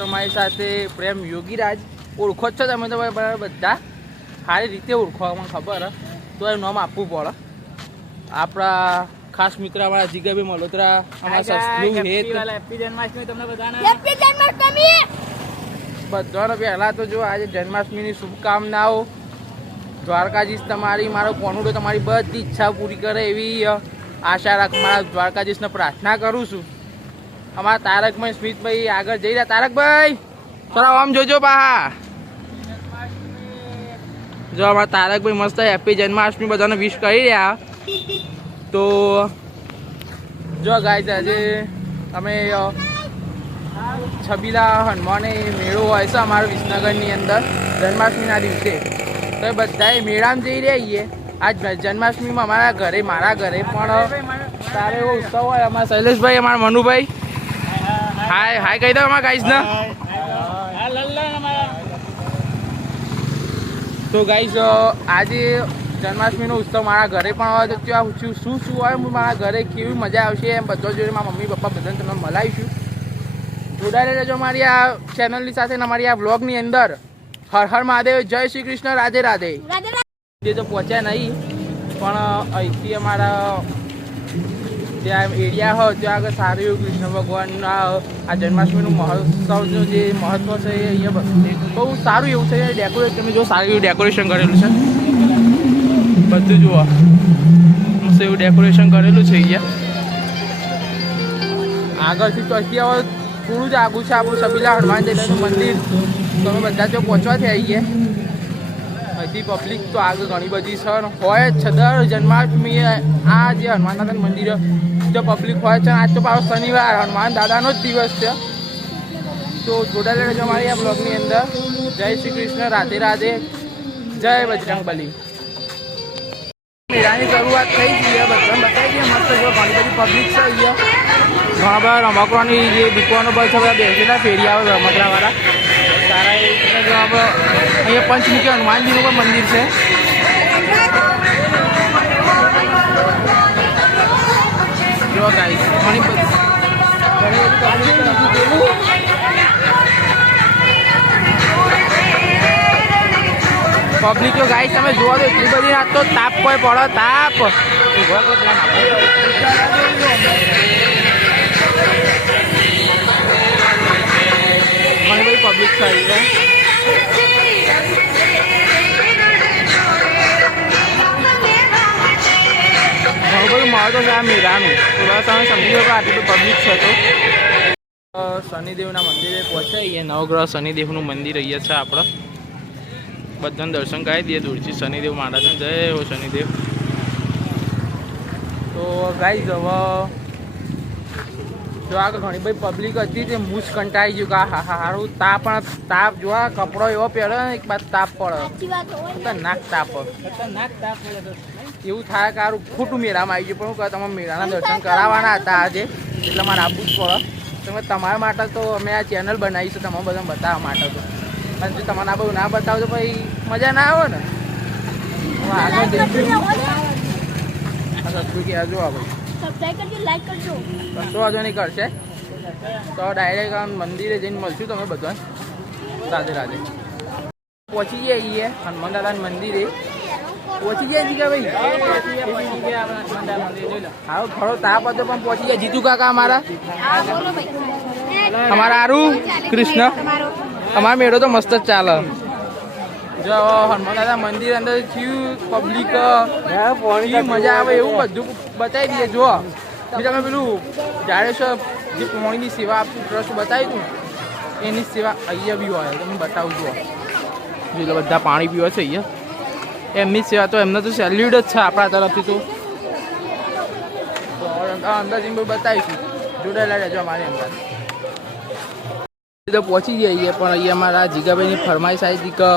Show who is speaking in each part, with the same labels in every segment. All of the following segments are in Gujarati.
Speaker 1: તમારી સાથે પ્રેમ યોગીરાજ ઓળખો જ છો તમે તો બરાબર બધા. સારી રીતે ઓળખો મને ખબર હે. તો એનું નામ આપવું પડે. આપણા ખાસ મિત્ર અમારા જીગાભાઈ મલોત્રા અમારા સસલું હેત
Speaker 2: હેપી જન્માષ્ટમી તમને બધાને.
Speaker 3: હેપી જન્માષ્ટમી!
Speaker 1: બધાને પહેલાં તો જો આજે જન્માષ્ટમીની શુભકામનાઓ. દ્વારકાધીશ તમારી મારો કોનુડો તમારી બધી ઈચ્છા પૂરી કરે એવી આશા રાખ મારા દ્વારકાધીશને પ્રાર્થના કરું છું. અમારા તારકભાઈ સ્મિતભાઈ આગળ જઈ રહ્યા. તારકભાઈ, થોડા આમ જોજો પાહા. જો અમારા તારકભાઈ મસ્ત હેપી જન્માષ્ટમી બધાને વિશ કરી રહ્યા. તો, જો ગાય આજે અમે છબીલા હનુમાને મેળો હોય છે અમારા વિસનગરની અંદર જન્માષ્ટમીના દિવસે. તો એ બધાએ મેળામાં જઈ રહ્યા છીએ. આજ જન્માષ્ટમીમાં અમારા ઘરે, મારા ઘરે પણ સારો એવો ઉત્સવ હોય અમારા શૈલેષભાઈ, અમારા મનુભાઈ. હાય હાય કહી દો અમારા ગાઈઝ ને. તો ગાઈઝ આજે જન્માષ્ટમીનો ઉત્સવ મારા ઘરે પણ હોય તો ત્યાં શું શું શું હોય હું મારા ઘરે કેવી મજા આવશે એમ બધો જોઈને મારા મમ્મી પપ્પા બધાને તમને મલાવીશું. જોડાયેલા રહેજો મારી આ ચેનલની સાથે અમારી આ બ્લોગની અંદર. હર હર મહાદેવ જય શ્રી કૃષ્ણ રાધે રાધે. જે તો પહોંચ્યા નહીં પણ અહીંથી અમારા ત્યાં એરિયા હોય, ત્યાં આગળ સારું એવું કૃષ્ણ ભગવાનના, આ જન્માષ્ટમીનું મહોત્સવનું જે મહત્ત્વ છે એ અહીંયા બહુ સારું એવું છે. ડેકોરેશન તમે જો સારું એવું ડેકોરેશન કરેલું છે. બધું જુઓ. મસ્ત એવું ડેકોરેશન કરેલું છે અહીંયા. આગળથી તો અત્યારે થોડું જ આગું છે આપણું સબીલા હનુમાન દાદાનું મંદિર. તમે બધા જો પહોંચવા થઈ આવીએ. અહીંથી પબ્લિક તો આગળ ઘણી બધી છે હોય છે. દર જન્માષ્ટમી આ જે હનુમાનનાથન મંદિર જો પબ્લિક હોય છે. આજ તો પાછો શનિવાર, હનુમાન દાદાનો જ દિવસ છે. તો જોડાયેલા રહેજો મારી આ બ્લોગની અંદર. જય શ્રી કૃષ્ણ, રાધે રાધે. જય બજરંગ બલી. મેળાની શરૂઆત થઈ ગઈ બધાને બતાવી મસ્ત જો પબ્લિક છે અહીંયા. ઘણા બધા રમકડાની જે દુકાનો પર છે, બધા બેસેલા ફેરિયાઓ રમકડાવાળા. સારા એ જવાબ અહીંયા પંચમુખી હનુમાનજીનું પણ મંદિર છે. જો ગાઈસ ઘણી પબ્લિક તો ગાઈસ તમે જોવા દો, એટલી બધી રાત તો તાપ કોઈ પડે, તાપ. ઘણી બધી પબ્લિક છે બધું મહત્વ છે આ મેળાનું તો બસ તમે સમજી લો કે આટલી બધી પબ્લિક છે તો. શનિદેવના મંદિરે પહોંચ્યા અહીંયા નવગ્રહ શનિદેવનું મંદિર અહીંયા છે આપણે. બધાને દર્શન કરાવી દઈએ દૂરથી. શનિદેવ મહારાજને જય હો શનિદેવ. તો ગાઈ હવે જો આ ઘણી બધી પબ્લિક હતી તે મૂછ કંટાઈ ગયું કે આ હા હા તાપ પણ તાપ જોવા કપડો એવો પહેરે એક બાદ તાપ પડે.
Speaker 3: સાચી વાત હોય
Speaker 1: ખતરનાક તાપ
Speaker 2: ખતરનાક તાપ પડે તો.
Speaker 1: એવું થાય કે આરું ખોટું મેળામાં આવી ગયું. પણ હું કહું તમારે મેળાના દર્શન કરાવવાના હતા આજે એટલે મારે આપવું જ પડે. તમે તમારા માટે તો અમે આ ચેનલ બનાવી છે તમારે બધા બતાવવા માટે તો. અને જો તમારે આ બધું ના બતાવો તો પછી મજા ના આવે ને. હું આગળ જઈશું કે જો
Speaker 3: આ ભાઈ.
Speaker 1: કશો વાંધો નહીં કરશે. તો ડાયરેક્ટ આમ મંદિરે જઈને મળશું તમે બધા રાધે રાધે. પહોંચી જઈએ હનુમાન દાદાના મંદિરે. પહોંચી ગયા જીગા ભાઈ? હારો ખરો તાપ હતો પણ પહોંચી ગયા. જીતુ કાકા અમારા?
Speaker 3: હા
Speaker 1: અમારા હારું કૃષ્ણ. અમારો મેળો તો મસ્ત જ ચાલે. જો હનુમાન દાદા મંદિર અંદર થયું પબ્લિક મજા આવે એવું બધું બતાવી દઈએ. જો બીજા તમે પેલું જાડેશ્વર જે પોણીની સેવા આપતું ટ્રસ્ટ બતાવ્યું હતું એની સેવા અહીંયા બી હોય તમે બતાવું જો બધા પાણી પીવા છે અહીંયા. એમની સેવા તો એમને તો સેલ્યુડ જ છે આપણા તરફથી તો. જઈને બધું બતાવીશું. જોડાયેલા રહેજો અમારી અંદર. તો પહોંચી જઈએ પણ અહીંયા મારા જીગાભાઈની ફરમાઈશ આવી હતી કે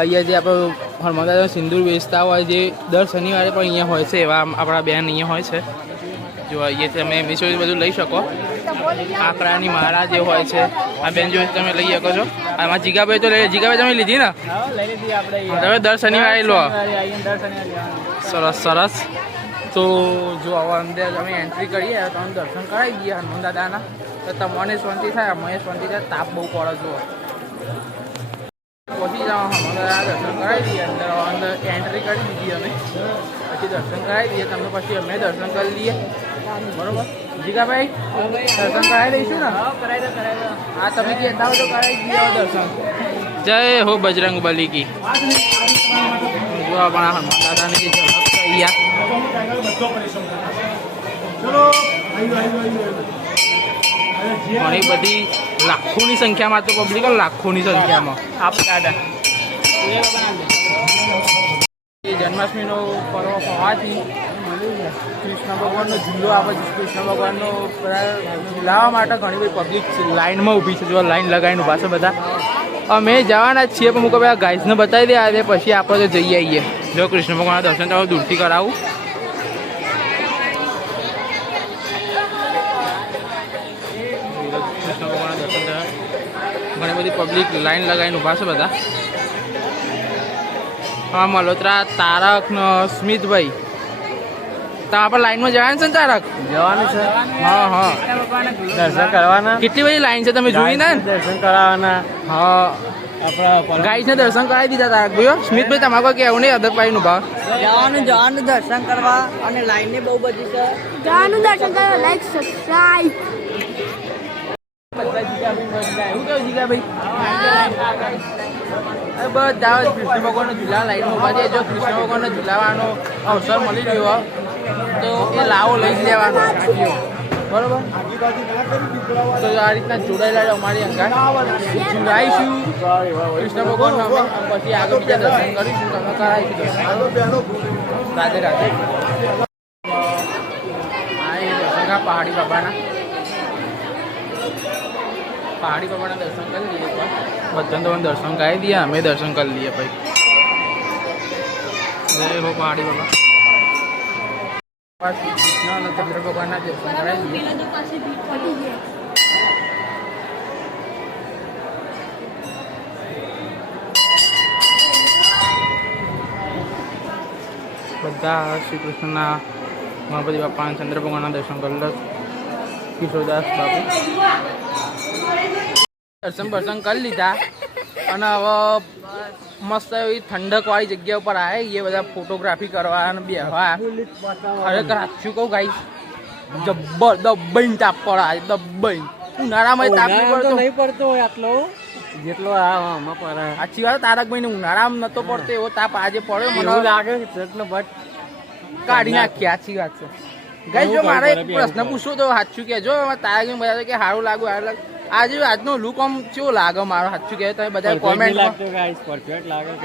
Speaker 1: અહીંયા જે આપણે હનુમાન સિંદૂર વેચતા હોય જે દર શનિવારે પણ અહીંયા હોય છે, એવા આપણા બેન અહીંયા હોય છે. જો અહીંયાથી તમે એમની બધું લઈ શકો. આંકડાની માળા જે હોય છે. આ બેન જો તમે લઈ શકો છો. આમાં જીગાભાઈ તો લઈ જીગાભાઈ તમે લીધી ને? તમે દર શનિવારે લો. સરસ સરસ. તો જો હવે અંદર અમે એન્ટ્રી કરીએ તમે દર્શન કરાવી દઈએ હનુમાન દાદાના તો તમને શાંતિ થાય મને શાંતિ થાય. તાપ બહુ પડે જુઓ. પહોંચી જાઓ હનુમાન દાદા દર્શન કરાવી દઈએ. અંદર અંદર એન્ટ્રી કરી દીધી અમે. પછી દર્શન કરાવી દઈએ. તમે પછી અમે દર્શન કરી લઈએ બરોબર? જીગાભાઈ દર્શન કરાવી દઈશું ને?
Speaker 2: હા
Speaker 1: તમે કહેતા હો તો કરાવી દઈએ દર્શન. જય હો બજરંગ બલી કી. જો આપણા હનુમાન દાદાની જે ઝલક છે અહીંયા ઘણી બધી લાખોની સંખ્યામાં તો પબ્લિક લાખોની સંખ્યામાં.
Speaker 2: આપ દાદા.
Speaker 1: જન્માષ્ટમીનો પર્વ હોવાથી કૃષ્ણ ભગવાનનો ઝૂલો આવે છે કૃષ્ણ ભગવાનનો લાવવા માટે ઘણી બધી પબ્લિક લાઈનમાં ઊભી છે, જો લાઈન લગાવીને ઊભા છે બધા. અમે જવાના જ છીએ, પણ હું કહું ગાઈઝને બતાવી દે, આજે પછી આપણે તો જઈ આવીએ. જો કૃષ્ણ ભગવાનના દર્શન થવા દૂરથી કરાવું. કૃષ્ણ દર્શન ઘણી બધી પબ્લિક લાઈન લગાવીને ઊભા છે બધા. હા મલ્હોત્રા તારક સ્મિતભાઈ. તો આપણે લાઈનમાં જવાનું છે ને તારક
Speaker 4: જવાનું છે.
Speaker 1: હા હા.
Speaker 4: દર્શન કરવાના.
Speaker 1: કેટલી બધી લાઈન છે તમે જોઈ ને?
Speaker 4: દર્શન કરાવવાના.
Speaker 1: હા.
Speaker 4: આપણા
Speaker 1: ગાઈસને દર્શન કરાવી દીધા તારક ભાઈઓ સ્મિતભાઈ તમારે કેવું નહીં અદરભાઈ નું ભાવ.
Speaker 5: જવાનું જવાનું દર્શન કરવા. અને લાઈન બહુ બધી છે.
Speaker 3: જવાનું દર્શન કરો લાઈક સબસ્ક્રાઇબ
Speaker 1: બધા જીગાભાઈ એવું કેવું જીગાભાઈ? અરે બધા જ કૃષ્ણ ભગવાનનો ઝૂલા લાઈનમાં ઊભા છે. જો કૃષ્ણ ભગવાનને ઝુલાવાનો અવસર મળી રહ્યો હોય તો એ લાવો લઈ જ લેવાનો. બરોબર? તો આ રીતના જોડાયેલા અમારી અંગાત જોડાઈશું કૃષ્ણ ભગવાન પછી આગળ બીજા દર્શન કરીશું. તમે કરાવીશું રાધે રાધે. આ પહાડી બાબાના. પહાડી બાબાના દર્શન કરી લઈએ બધાને તમને દર્શન કરાવી દઈએ, અમે દર્શન કરી લઈએ ભાઈ. જય હો પહાડી બાબા. ચંદ્ર ભગવાનના દર્શન બધા શ્રી કૃષ્ણના ગણપતિ બાપા અને ચંદ્ર ભગવાનના દર્શન કરી લો. કિશોરદાસ બાપુ. દર્શન બર્શન કરી લીધા. અને હવે મસ્ત એવી ઠંડકવાળી જગ્યા ઉપર આવે એ બધા ફોટોગ્રાફી કરવા અને બેહવા. ખરેખર સાચું કહું ગાઈ જબ્બર દબ્બઈન તાપ પડાય દબ્બઈન ઉનાળામાં તાપ નહીં પડતો.
Speaker 5: નહીં પડતો હોય આટલો. જેટલો આમાં પડે
Speaker 1: સાચી વાત તારકભાઈ ઉનાળામાં નતો પડતો એવો તાપ આજે પડ્યો. મને
Speaker 5: લાગે કે બટ
Speaker 1: કાઢી નાખી સાચી વાત છે. ગાઈ જો મારે એક પ્રશ્ન પૂછવો તો સાચું કે જો તારક બધા કે સારું લાગ્યું સારું લાગ્યું. આજે આજનો લુક આમ કેવો લાગે મારો? સાચું કે તમે બધા કોમેન્ટ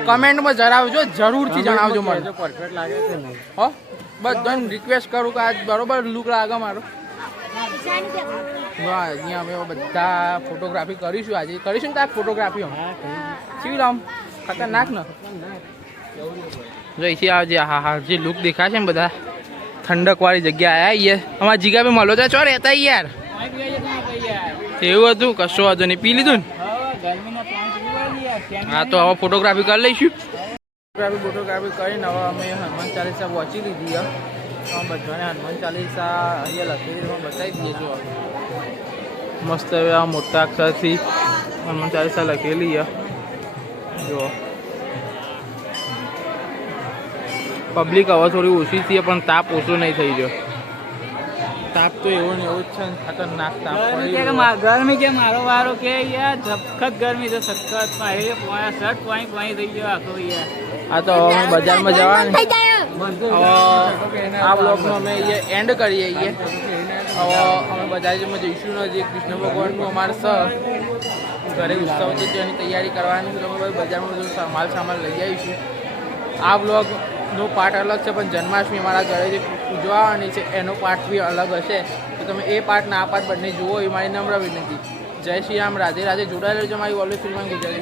Speaker 1: કમેન્ટમાં જણાવજો જરૂરથી જણાવજો મને.
Speaker 5: પરફેક્ટ લાગે કે નહીં?
Speaker 1: હો? બધાને રિક્વેસ્ટ કરું કે આજ બરોબર લુક લાગે મારો? વાહ અહીંયા અમે બધા ફોટોગ્રાફી કરીશું આજે. કરીશું ને કાંઈ ફોટોગ્રાફી
Speaker 5: હા
Speaker 1: શિવિલ આમ? ખતરનાક ને? જો આવજે હા હા જે લુક દેખાશે ને બધા ઠંડક વાળી જગ્યા આયા યાર અમારા જીગા બી મળો ત્યાં ચો રહેતા યાર
Speaker 2: પાણી પીવા જતો ને ભાઈ યાર
Speaker 1: એવું હતું? કશો વાંધો નહીં. પી લીધું ને?
Speaker 2: હવે
Speaker 1: હા, તો હવે ફોટોગ્રાફી કરી લઈશું. ફોટોગ્રાફી ફોટોગ્રાફી કરીને હવે અમે હનુમાન ચાલીસા પહોંચી લીધી છે બધાને હનુમાન ચાલીસા અહીંયા લખેલી બતાવી દઈએ જો મસ્ત આ મોટા અક્ષરથી હનુમાન ચાલીસા લખેલી જો. પબ્લિક હવે થોડી ઓછી થઈ પણ તાપ ઓછો નહીં થઈ ગયો. તાપ તો એવો ને એવો જ છે ખતરનાક તાપ
Speaker 2: ગરમી કે
Speaker 1: રહ્યો.
Speaker 2: મા- ગરમી કે મારો વારો કે યાર સખત ગરમી છે સખત. મારે શર્ટ પાણી પાણી થઈ ગયો આખો યાર.
Speaker 1: આ તો અમે બજારમાં જવાનું.
Speaker 3: થઈ જાય
Speaker 1: હવે આ બ્લોગનો અમે એન્ડ કરીએ છીએ. હવે અમે બજારમાં જઈશું નજીક કૃષ્ણ ભગવાનનું અમારે સ ઘરે ઉત્સવ છે તેની તૈયારી કરવાની છે. તો અમે બજારમાં બધું માલ સામાન લઈ આવીશું. આ બ્લોગનો પાર્ટ અલગ છે પણ જન્માષ્ટમી અમારા ઘરે જે ઉજવવાની છે એનો પાર્ટ બી અલગ હશે. તો તમે એ પાર્ટ ના આ બંને જુઓ એ મારી નમ્ર વિનંતી. જય શ્રી રામ રાધે રાધે. જોડાયેલો છે મારી ઓલવેઝ ફિલ્મ ગુજરાતી